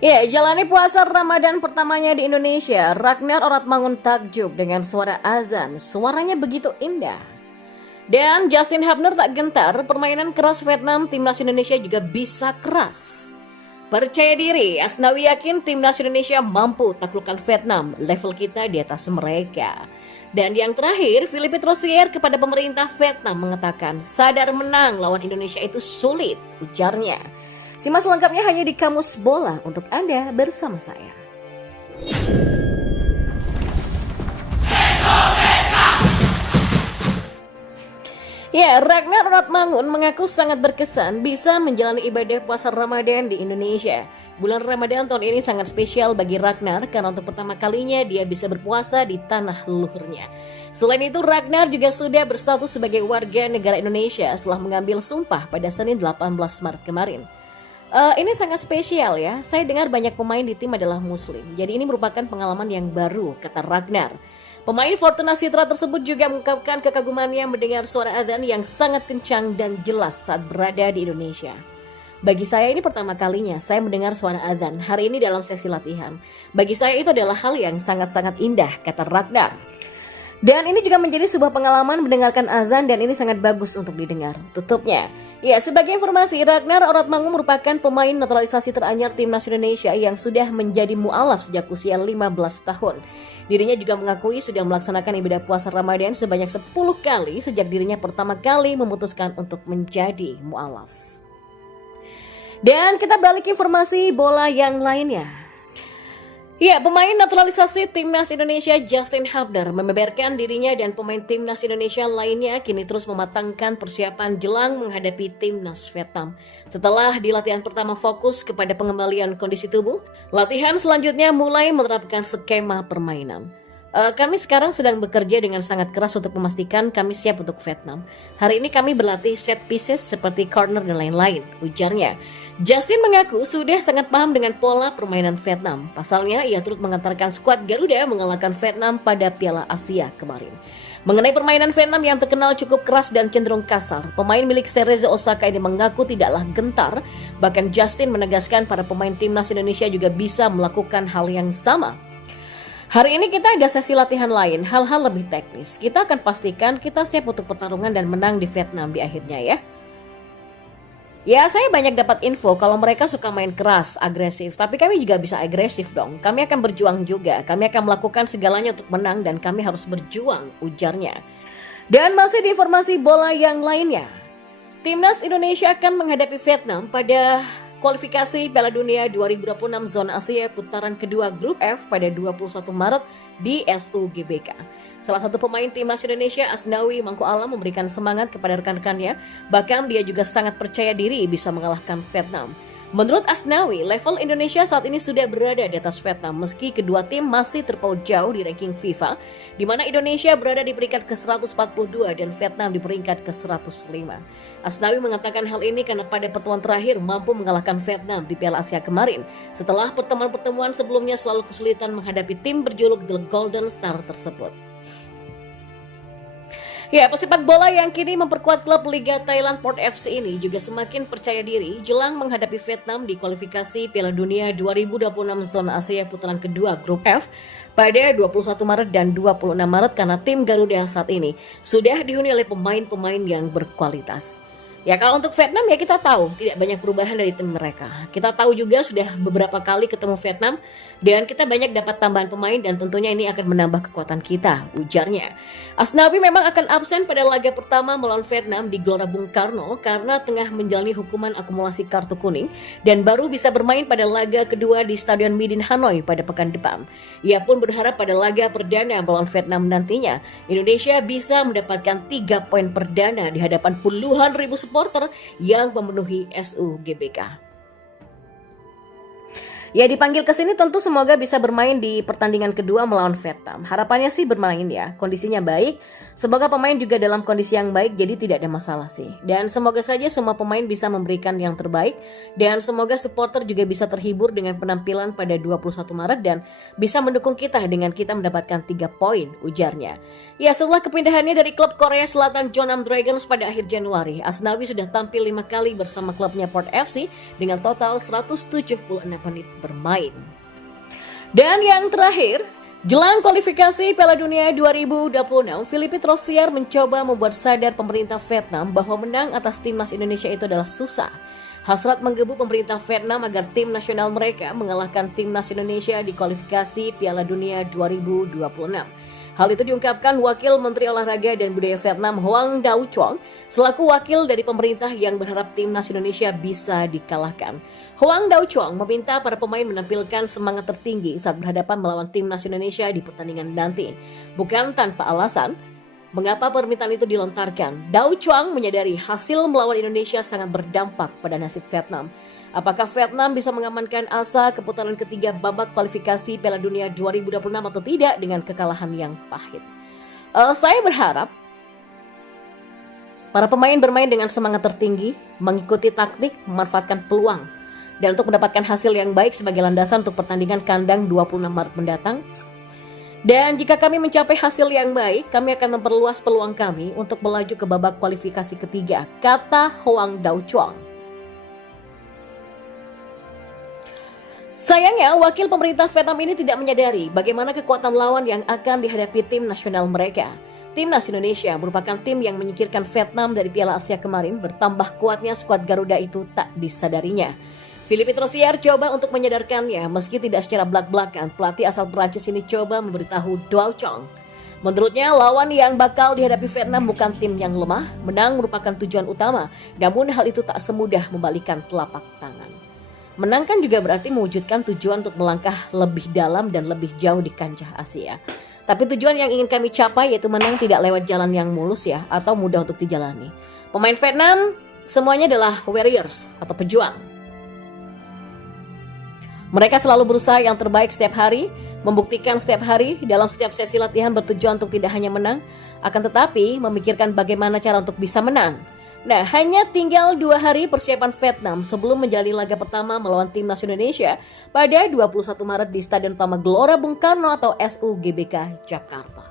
Ya, jalani puasa Ramadan pertamanya di Indonesia, Ragnar Oratmangun takjub dengan suara azan. Suaranya begitu indah. Dan Justin Hubner tak gentar, permainan keras Vietnam timnas Indonesia juga bisa keras. Percaya diri, Asnawi yakin timnas Indonesia mampu taklukkan Vietnam. Level kita di atas mereka. Dan yang terakhir, Philippe Rosier kepada pemerintah Vietnam mengatakan, sadar menang lawan Indonesia itu sulit, ujarnya. Simak selengkapnya hanya di Kamus Bola untuk Anda bersama saya. Ya, Ragnar Oratmangun mengaku sangat berkesan bisa menjalani ibadah puasa Ramadan di Indonesia. Bulan Ramadan tahun ini sangat spesial bagi Ragnar karena untuk pertama kalinya dia bisa berpuasa di tanah leluhurnya. Selain itu, Ragnar juga sudah berstatus sebagai warga negara Indonesia setelah mengambil sumpah pada Senin 18 Maret kemarin. Ini sangat spesial ya, saya dengar banyak pemain di tim adalah muslim. Jadi ini merupakan pengalaman yang baru, kata Ragnar. Pemain Fortuna Citra tersebut juga mengungkapkan kekagumannya mendengar suara adzan yang sangat kencang dan jelas saat berada di Indonesia. Bagi saya ini pertama kalinya saya mendengar suara adzan hari ini dalam sesi latihan. Bagi saya itu adalah hal yang sangat-sangat indah, kata Ragnar. Dan ini juga menjadi sebuah pengalaman mendengarkan azan dan ini sangat bagus untuk didengar. Tutupnya. Ya, sebagai informasi, Ragnar Oratmangun merupakan pemain naturalisasi teranyar timnas Indonesia yang sudah menjadi mu'alaf sejak usia 15 tahun. Dirinya juga mengakui sudah melaksanakan ibadah puasa Ramadan sebanyak 10 kali sejak dirinya pertama kali memutuskan untuk menjadi mu'alaf. Dan kita balik informasi bola yang lainnya. Ya, pemain naturalisasi timnas Indonesia Justin Hubner membeberkan dirinya dan pemain timnas Indonesia lainnya kini terus mematangkan persiapan jelang menghadapi timnas Vietnam. Setelah di latihan pertama fokus kepada pengembalian kondisi tubuh, latihan selanjutnya mulai menerapkan skema permainan. Kami sekarang sedang bekerja dengan sangat keras untuk memastikan kami siap untuk Vietnam. Hari ini kami berlatih set pieces seperti corner dan lain-lain, ujarnya. Justin mengaku sudah sangat paham dengan pola permainan Vietnam. Pasalnya, ia turut mengantarkan skuad Garuda mengalahkan Vietnam pada Piala Asia kemarin. Mengenai permainan Vietnam yang terkenal cukup keras dan cenderung kasar, pemain milik Cerezo Osaka ini mengaku tidaklah gentar. Bahkan Justin menegaskan para pemain timnas Indonesia juga bisa melakukan hal yang sama. Hari ini kita ada sesi latihan lain, hal-hal lebih teknis. Kita akan pastikan kita siap untuk pertarungan dan menang di Vietnam di akhirnya ya. Ya, saya banyak dapat info kalau mereka suka main keras, agresif. Tapi kami juga bisa agresif dong. Kami akan berjuang juga. Kami akan melakukan segalanya untuk menang dan kami harus berjuang, ujarnya. Dan masih di informasi bola yang lainnya. Timnas Indonesia akan menghadapi Vietnam pada kualifikasi Piala Dunia 2026 Zona Asia putaran kedua Grup F pada 21 Maret di SUGBK. Salah satu pemain timnas Indonesia, Asnawi Mangku Alam, memberikan semangat kepada rekan-rekannya. Bahkan dia juga sangat percaya diri bisa mengalahkan Vietnam. Menurut Asnawi, level Indonesia saat ini sudah berada di atas Vietnam meski kedua tim masih terpaut jauh di ranking FIFA, di mana Indonesia berada di peringkat ke-142 dan Vietnam di peringkat ke-105. Asnawi mengatakan hal ini karena pada pertemuan terakhir mampu mengalahkan Vietnam di Piala Asia kemarin, setelah pertemuan-pertemuan sebelumnya selalu kesulitan menghadapi tim berjuluk The Golden Star tersebut. Ya, pesepak bola yang kini memperkuat klub Liga Thailand Port FC ini juga semakin percaya diri jelang menghadapi Vietnam di kualifikasi Piala Dunia 2026 Zona Asia putaran kedua Grup F pada 21 Maret dan 26 Maret karena tim Garuda saat ini sudah dihuni oleh pemain-pemain yang berkualitas. Ya, kalau untuk Vietnam ya kita tahu tidak banyak perubahan dari tim mereka. Kita tahu juga sudah beberapa kali ketemu Vietnam dan kita banyak dapat tambahan pemain dan tentunya ini akan menambah kekuatan kita, ujarnya. Asnawi memang akan absen pada laga pertama melawan Vietnam di Gelora Bung Karno karena tengah menjalani hukuman akumulasi kartu kuning dan baru bisa bermain pada laga kedua di Stadion Midin Hanoi pada pekan depan. Ia pun berharap pada laga perdana melawan Vietnam nantinya Indonesia bisa mendapatkan 3 poin perdana di hadapan puluhan ribu supporter yang memenuhi SUGBK. Ya, dipanggil ke sini tentu semoga bisa bermain di pertandingan kedua melawan Vietnam. Harapannya sih bermain ya, kondisinya baik. Semoga pemain juga dalam kondisi yang baik, jadi tidak ada masalah sih. Dan semoga saja semua pemain bisa memberikan yang terbaik. Dan semoga supporter juga bisa terhibur dengan penampilan pada 21 Maret dan bisa mendukung kita dengan kita mendapatkan 3 poin, ujarnya. Ya, setelah kepindahannya dari klub Korea Selatan Jeonnam Dragons pada akhir Januari, Asnawi sudah tampil 5 kali bersama klubnya Port FC dengan total 176 menit bermain. Dan yang terakhir, jelang kualifikasi Piala Dunia 2026, Philippe Rosier mencoba membuat sadar pemerintah Vietnam bahwa menang atas timnas Indonesia itu adalah susah. Hasrat menggebu pemerintah Vietnam agar tim nasional mereka mengalahkan timnas Indonesia di kualifikasi Piala Dunia 2026. Hal itu diungkapkan Wakil Menteri Olahraga dan Budaya Vietnam Hoang Dau Chuong selaku wakil dari pemerintah yang berharap timnas Indonesia bisa dikalahkan. Hoang Dau Chuong meminta para pemain menampilkan semangat tertinggi saat berhadapan melawan timnas Indonesia di pertandingan nanti. Bukan tanpa alasan, mengapa permintaan itu dilontarkan? Dau Chuong menyadari hasil melawan Indonesia sangat berdampak pada nasib Vietnam. Apakah Vietnam bisa mengamankan asa keputaran ketiga babak kualifikasi Piala Dunia 2026 atau tidak dengan kekalahan yang pahit? Saya berharap para pemain bermain dengan semangat tertinggi, mengikuti taktik, memanfaatkan peluang, dan untuk mendapatkan hasil yang baik sebagai landasan untuk pertandingan kandang 26 Maret mendatang. Dan jika kami mencapai hasil yang baik, kami akan memperluas peluang kami untuk melaju ke babak kualifikasi ketiga, kata Hoang Dau Chuong. Sayangnya, wakil pemerintah Vietnam ini tidak menyadari bagaimana kekuatan lawan yang akan dihadapi tim nasional mereka. Timnas Indonesia merupakan tim yang menyingkirkan Vietnam dari Piala Asia kemarin, bertambah kuatnya skuad Garuda itu tak disadarinya. Philippe Rosier coba untuk menyadarkannya, meski tidak secara belak-belakan, pelatih asal Prancis ini coba memberitahu Dau Chuong. Menurutnya, lawan yang bakal dihadapi Vietnam bukan tim yang lemah, menang merupakan tujuan utama, namun hal itu tak semudah membalikan telapak tangan. Menang kan juga berarti mewujudkan tujuan untuk melangkah lebih dalam dan lebih jauh di kancah Asia. Tapi tujuan yang ingin kami capai yaitu menang tidak lewat jalan yang mulus ya, atau mudah untuk dijalani. Pemain Vietnam semuanya adalah warriors atau pejuang. Mereka selalu berusaha yang terbaik setiap hari, membuktikan setiap hari dalam setiap sesi latihan bertujuan untuk tidak hanya menang, akan tetapi memikirkan bagaimana cara untuk bisa menang. Nah, hanya tinggal 2 hari persiapan Vietnam sebelum menjalani laga pertama melawan timnas Indonesia pada 21 Maret di Stadion Utama Gelora Bung Karno atau SUGBK Jakarta.